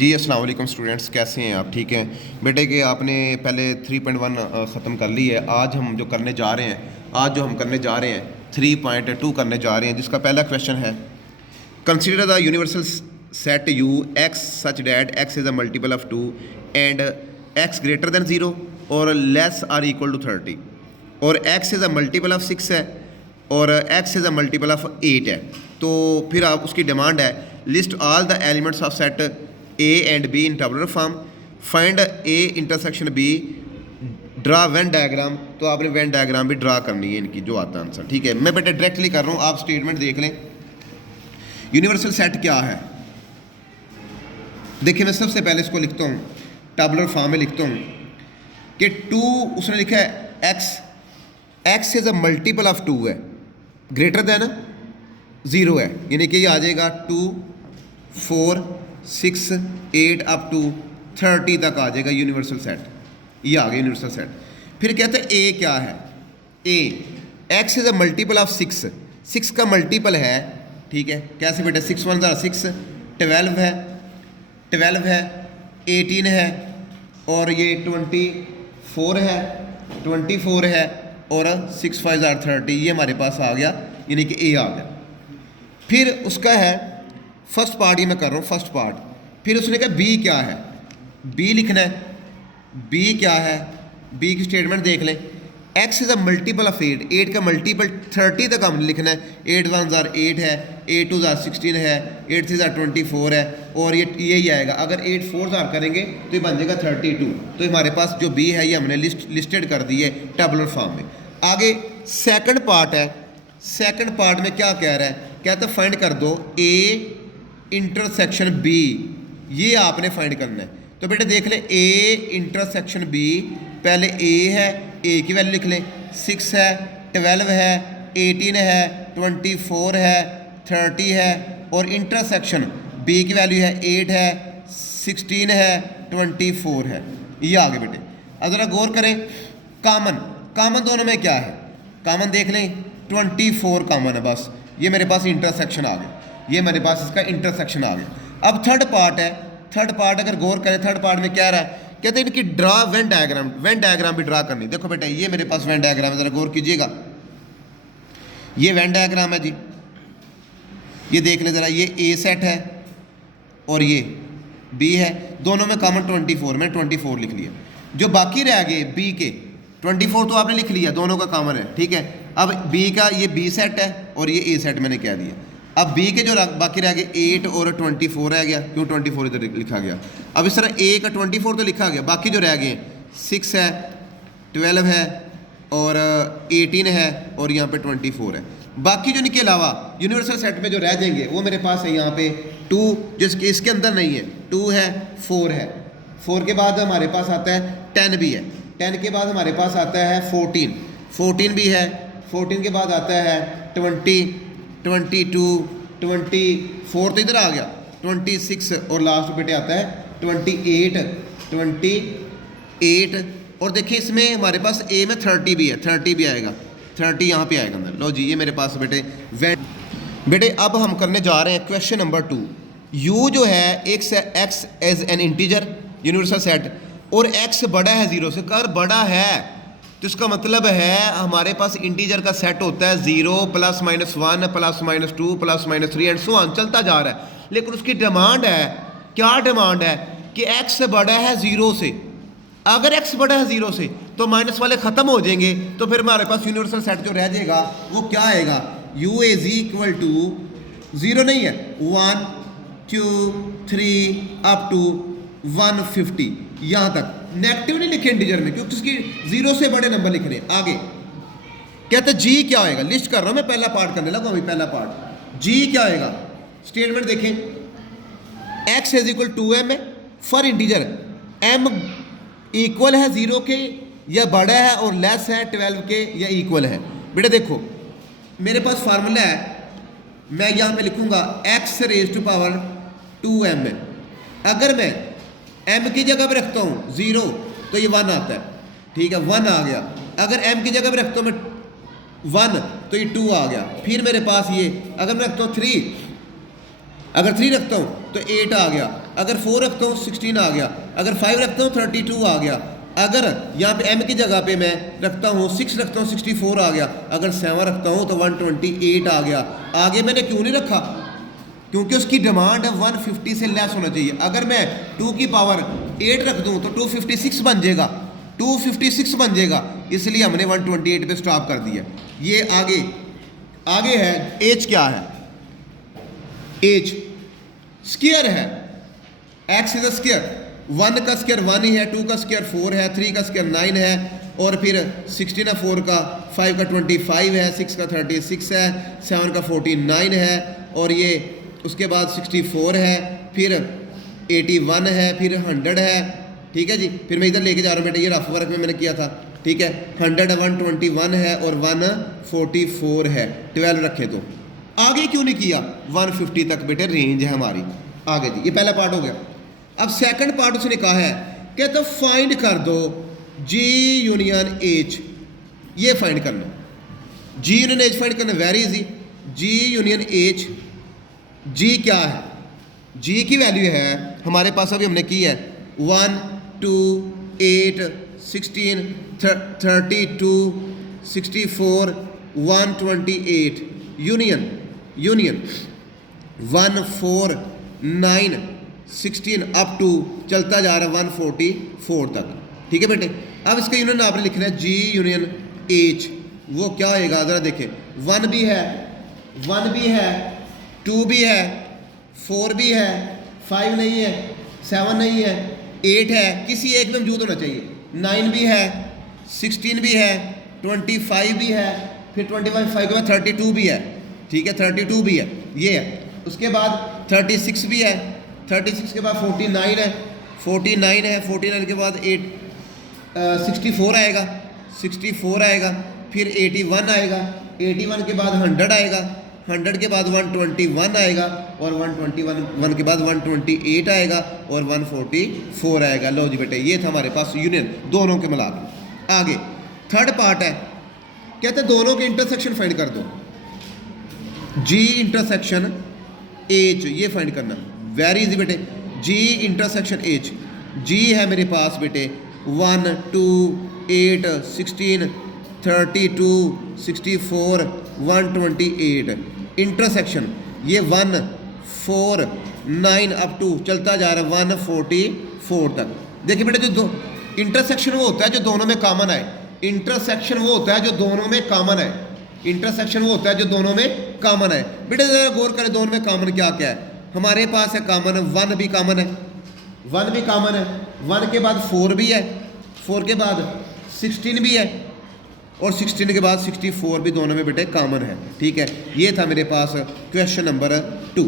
जी अस्सलाम वालेकुम स्टूडेंट्स, कैसे हैं आप? ठीक हैं बेटे कि आपने पहले 3.1 ख़त्म कर ली है। आज हम जो करने जा रहे हैं 3.2 करने जा रहे हैं, जिसका पहला क्वेश्चन है consider the universal set U X such that X is a multiple of 2 and X greater than 0 और लेस आर इक्वल टू 30 और X is a multiple of 6 है और X is a multiple of 8 है। तो फिर आप उसकी demand है list all the elements of set A and B in tabular form, find A intersection B, draw Venn diagram. तो आपने वेन डायग्राम भी ड्रा करनी है इनकी, जो आता है आंसर। ठीक है, मैं बेटे डायरेक्टली कर रहा हूँ, आप स्टेटमेंट देख लें। यूनिवर्सल सेट क्या है देखिए, मैं सबसे पहले इसको लिखता हूँ, टेबुलर फॉर्म में लिखता हूँ कि 2 उसने लिखा है x is a multiple of 2 है, ग्रेटर दैन 0 है, यानी कि ये आ जाएगा 2 4 6 8 अप टू 30 तक आ जाएगा यूनिवर्सल सेट। ये आ गया यूनिवर्सल सेट। फिर कहते हैं ए क्या है, A X is a multiple of 6 का मल्टीपल है। ठीक है, कैसे बेटा, 6 1 6, 12 है, 18 है और ये 24 है और 6 5 30, ये हमारे पास आ गया, यानी कि ए आ गया। फिर उसका है फर्स्ट पार्ट, ये मैं कर रहा हूँ फर्स्ट पार्ट। फिर उसने कहा बी क्या है, बी लिखना है। बी क्या है, बी की स्टेटमेंट देख लें। X is a multiple of 8 का मल्टीपल 30 तक हम लिखना है। 8 1 8 है, 8 2 16 है, 8 3 24 है और ये यही आएगा। अगर 8 4 करेंगे तो ये बन जाएगा 32। तो हमारे पास जो बी है ये हमने लिस्टेड कर दी है टेबुलर फॉर्म में। आगे सेकंड पार्ट है, सेकंड पार्ट में क्या कह रहा है, कहता है फाइंड कर दो ए इंटरसेक्शन बी, ये आपने फाइंड करना है। तो बेटे देख लें, ए इंटरसेक्शन बी, पहले ए है, ए की वैल्यू लिख लें, 6 है, 12 है, 18 है, 24 है, 30 है और इंटरसेक्शन बी की वैल्यू है 8 है, 16 है, 24 है। ये आगे बेटे अब ज़रा गौर करें, कॉमन दोनों में क्या है, कॉमन देख लें, 24 कॉमन है, बस ये मेरे पास इंटरसेक्शन आ गया, ये मेरे पास इसका इंटरसेक्शन आ गया। अब थर्ड पार्ट है, थर्ड पार्ट अगर गौर करें, थर्ड पार्ट में क्या रहा है, कहते हैं इनकी ड्रा वेन डायग्राम भी ड्रा करनी। देखो बेटा ये मेरे पास वेन डायग्राम है, ज़रा गौर कीजिएगा, ये वेन डायग्राम है जी, ये देख ले ज़रा, ये ए सेट है और ये बी है, दोनों में कॉमन 24, मैंने 24 लिख लिया। जो बाकी रह गए बी के 24 तो आपने लिख लिया, दोनों का कॉमन है। ठीक है, अब बी का ये बी सेट है और ये ए सेट मैंने कह दिया। अब बी के जो बाकी रह गए 8 और 24 रह गया, क्यों 24 इधर लिखा गया। अब इस तरह ए का 24 तो लिखा गया, बाकी जो रह गए 6 है, 12 है और 18 है और यहाँ पे 24 है। बाकी जो इनके अलावा यूनिवर्सल सेट में जो रह जाएंगे वो मेरे पास है यहाँ पे 2, जिसके इसके अंदर नहीं है, 2 है, 4 है, 4 के बाद हमारे पास आता है 10 भी है, 10 के बाद हमारे पास आता है 14 भी है, 14 के बाद आता है 20 22 24 तो इधर आ गया 26 और लास्ट बेटे आता है 28 और देखिए इसमें हमारे पास ए में 30 भी है, 30 भी आएगा, 30 यहाँ पे आएगा अंदर। लो जी ये मेरे पास बेटे अब हम करने जा रहे हैं क्वेश्चन नंबर 2। यू जो है X as an integer universal set और एक्स बड़ा है 0 से, कर बड़ा है तो इसका मतलब है हमारे पास इंटीजर का सेट होता है 0 +- 1 +- 2 +- 3 एंड सो ऑन चलता जा रहा है। लेकिन उसकी डिमांड है, क्या डिमांड है कि x बड़ा है 0 से। अगर x बड़ा है 0 से तो माइनस वाले ख़त्म हो जाएंगे, तो फिर हमारे पास यूनिवर्सल सेट जो रह जाएगा वो क्या आएगा, u इज इक्वल टू 0 नहीं है, 1 2 3 अप टू 150, यहाँ तक। नेगेटिव नहीं लिखे इंटीजर में, क्योंकि उसकी 0 से बड़े नंबर लिख रहे हैं। आगे कहते हैं जी क्या होएगा, लिस्ट कर रहा हूं मैं, पहला पार्ट करने लगा अभी। पहला पार्ट जी क्या होएगा, स्टेटमेंट देखें, x is equal 2m for integer, m equal है 0 के या बड़ा है और लेस है 12 के या इक्वल है। बेटा देखो मेरे पास फार्मूला है, मैं यहाँ पे लिखूंगा x raise to power 2m। अगर मैं m की जगह पे रखता हूँ 0 तो ये 1 आता है, ठीक है 1 आ गया। अगर m की जगह पे रखता हूँ मैं 1 तो ये 2 आ गया। फिर मेरे पास ये अगर मैं रखता हूँ 3 अगर 3 रखता हूँ तो 8 आ गया, अगर 4 रखता हूँ 16 आ गया, अगर 5 रखता हूँ 32 आ गया, अगर यहाँ पे m की जगह पे मैं रखता हूँ 6 रखता हूँ 64 आ गया, अगर 7 रखता हूँ तो 128 आ गया। आगे मैंने क्यों नहीं रखा? क्योंकि उसकी डिमांड 150 से लेस होना चाहिए। अगर मैं 2 की पावर 8 रख दूँ तो 256 बन जाएगा, 256 बन जाएगा, इसलिए हमने 128 पे स्टॉप कर दिया। ये आगे है एज क्या है? एज स्क्वायर है, एक्स इज स्क्वायर, 1 का स्क्वायर 1 ही है, 2 का स्क्वायर 4 है, 3 का स्क्वायर 9 है, और फिर 16 है, 4 का 5 का 25 है, 6 का 36 है, 7 का 49 है, और ये उसके बाद 64 है, फिर 81 है, फिर 100 है। ठीक है जी, फिर मैं इधर लेके जा रहा हूँ बेटा, ये रफ वर्क में मैंने किया था। ठीक है, 100 121 है और 144 है, 12 रखे तो आगे क्यों नहीं किया? 150 तक बेटे रेंज है हमारी। आगे जी, ये पहला पार्ट हो गया। अब सेकंड पार्ट उसने कहा है कि तो फाइंड कर दो जी यूनियन एच। ये फाइंड करना, जी यूनियन एच फाइंड करना वेरी इजी। जी यूनियन एच, जी क्या है? जी की वैल्यू है हमारे पास, अभी हमने की है 1 2 8 16 32 64 128 यूनियन 1 4 9 16 अप टू चलता जा रहा है 144 तक। ठीक है बेटे, अब इसका यूनियन आपने लिखना है जी यूनियन एच। वो क्या होएगा ज़रा देखें, 1 भी है, 2 भी है, 4 भी है, 5 नहीं है, 7 नहीं है, 8 है, किसी एक में मौजूद होना चाहिए, 9 भी है, 16 भी है, 25 भी है, फिर 25 के बाद 32 भी है। ठीक है, 32 भी है, ये है। उसके बाद 36 भी है, 36 के बाद 49 है, 49 के बाद 64 आएगा, 64 आएगा, फिर 81 आएगा, 81 के बाद 100 आएगा, 100 के बाद 121 आएगा, और 121 के बाद 128 आएगा, और 144 आएगा। लो जी बेटे, ये था हमारे पास यूनियन दोनों के मिला के। आगे थर्ड पार्ट है, कहते हैं दोनों के इंटरसेक्शन फाइंड कर दो। जी इंटरसेक्शन एच, ये फाइंड करना वेरी इजी बेटे। जी इंटरसेक्शन एच, जी है मेरे पास बेटे 1 2 8 16 32 64 128, इंटरसेक्शन ये 1 4 9 अप टू चलता जा रहा है 144 तक। देखिए बेटे, जो दो इंटरसेक्शन वो होता है जो दोनों में कॉमन है, इंटरसेक्शन वो होता है जो दोनों में कॉमन है, इंटरसेक्शन वो होता है जो दोनों में कॉमन है। बेटे जरा गौर करें, दोनों में कॉमन क्या क्या है? हमारे पास है कॉमन 1 भी कॉमन है, 1 भी कॉमन है, 1 के बाद 4 भी है, 4 के बाद 16 भी है, और 16 के बाद 64 भी दोनों में बेटे कॉमन है। ठीक है, ये था मेरे पास क्वेश्चन नंबर 2।